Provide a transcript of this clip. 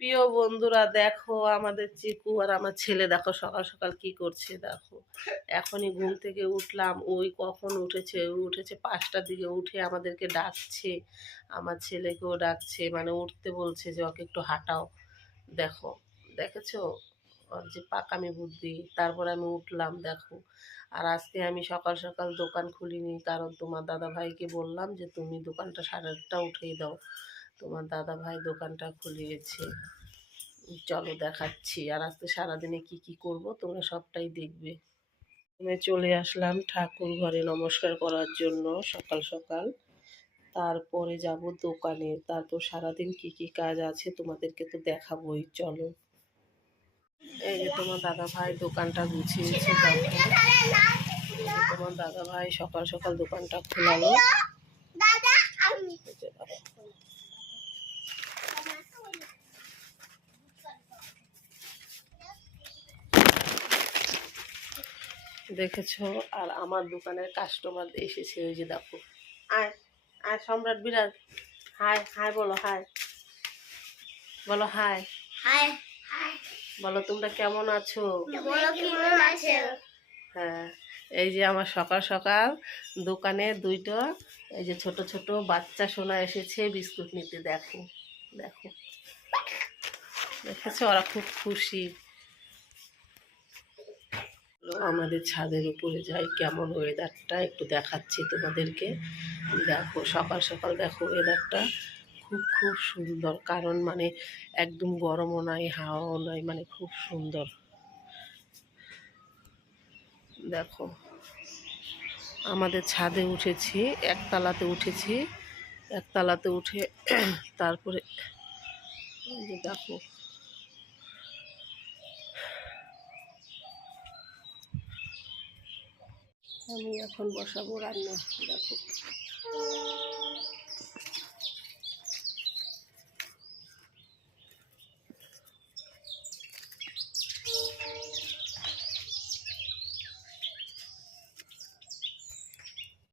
প্রিয় বন্ধুরা, দেখো আমাদের চিকু আর আমার ছেলে দেখো সকাল সকাল কি করছে। দেখো এখনই ঘুম থেকে উঠলাম, ওই কখন উঠেছে, ওই উঠেছে 5টার দিকে, উঠে আমাদেরকে ডাকছে, আমার ছেলেকেও ডাকছে, মানে উঠতে বলছে যে ওকে একটু হাঁটাও। দেখো, দেখেছো ওর যে পাকামি বুদ্ধি। তারপর আমি উঠলাম দেখো। আর আজকে আমি সকাল সকাল দোকান খুলিনি, কারণ তোমার দাদা ভাইকে বললাম যে তুমি দোকানটা 8:30 উঠিয়ে দাও। তোমার দাদা ভাই দোকানটা খুলিয়েছে। চলো দেখাচ্ছি। আর আজকে সারাদিনে কি কি করব তোমরা সবটাই দেখবে। আমি চলে আসলাম ঠাকুর ঘরে নমস্কার করার জন্য সকাল সকাল। তারপরে যাব দোকানে, তারপর সারাদিন কি কি কাজ আছে তোমাদেরকে তো দেখাবোই। চলো, এই যে তোমার দাদা ভাই দোকানটা গুছিয়েছে। দেখো, তোমার দাদা ভাই সকাল সকাল দোকানটা খোলালো। দেখেছো, আর আমার দোকানের কাস্টমার এসেছে, ওই যে দেখো। আয় আয় সম্রাট বিরাজ, হাই হাই বলো, হাই বলো, হাই হাই হাই বলো, তোমরা কেমন আছো? বলো কেমন আছো? হ্যাঁ, এই যে আমার সকাল সকাল দোকানে দুইটা এই যে ছোট ছোট বাচ্চা সোনা এসেছে বিস্কুট নিতে। দেখো দেখো, দেখেছো, ওরা খুব খুশি। আমাদের ছাদের উপরে যাই, কেমন ওয়েদারটা একটু দেখাচ্ছি তোমাদেরকে। দেখো সকাল সকাল দেখো ওয়েদারটা খুব খুব সুন্দর, কারণ মানে একদম গরমও নাই, হাওয়াও নাই, মানে খুব সুন্দর। দেখো আমাদের ছাদে উঠেছি, একতলাতে উঠেছি। একতলাতে উঠে তারপরে এই যে দেখো, আমি এখন বসাবো রান্না। দেখো